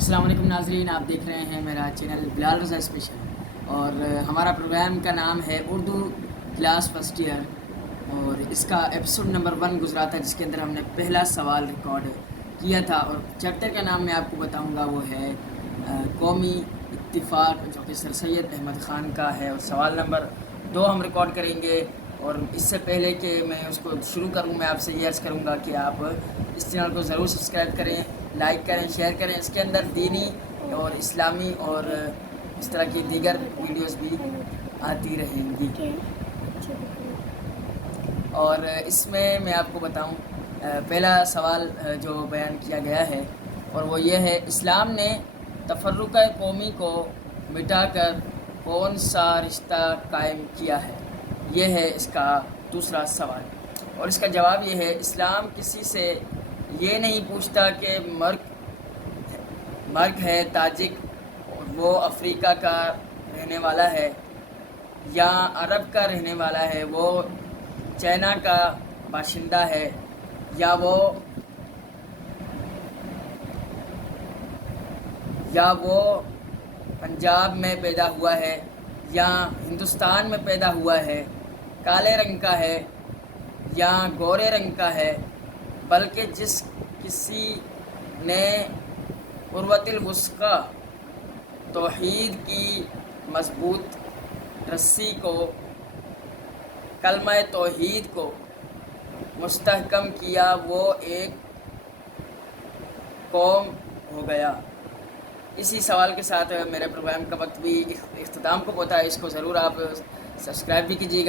السلام علیکم ناظرین، آپ دیکھ رہے ہیں میرا چینل بلال رضا اسپیشل، اور ہمارا پروگرام کا نام ہے اردو کلاس فرسٹ ایئر، اور اس کا ایپیسوڈ نمبر 1 گزرا تھا، جس کے اندر ہم نے پہلا سوال ریکارڈ کیا تھا، اور چیپٹر کا نام میں آپ کو بتاؤں گا، وہ ہے قومی اتفاق، جو کہ سر سید احمد خان کا ہے، اور سوال نمبر 2 ہم ریکارڈ کریں گے۔ اور اس سے پہلے کہ میں اس کو شروع کروں، میں آپ سے یہ عرض کروں گا کہ آپ اس چینل کو ضرور سبسکرائب کریں، لائک کریں، شیئر کریں۔ اس کے اندر دینی اور اسلامی اور اس طرح کی دیگر ویڈیوز بھی آتی رہیں گی۔ اور اس میں آپ کو بتاؤں، پہلا سوال جو بیان کیا گیا ہے، اور وہ یہ ہے: اسلام نے تفرقہ قومی کو مٹا کر کون سا رشتہ قائم کیا ہے؟ یہ ہے اس کا دوسرا سوال، اور اس کا جواب یہ ہے: اسلام کسی سے یہ نہیں پوچھتا کہ مرگ ہے تاجک اور وہ افریقہ کا رہنے والا ہے، یا عرب کا رہنے والا ہے، وہ چائنا کا باشندہ ہے، یا وہ پنجاب میں پیدا ہوا ہے، یا ہندوستان میں پیدا ہوا ہے، کالے رنگ کا ہے یا گورے رنگ کا ہے، بلکہ جس کسی نے عروۃ الوثقی توحید کی مضبوط رسی کو، کلمہ توحید کو مستحکم کیا، وہ ایک قوم ہو گیا۔ اسی سوال کے ساتھ میرے پروگرام کا وقت بھی اختتام کو پہنچا ہے۔ اس کو ضرور آپ سبسکرائب بھی کیجیے گا۔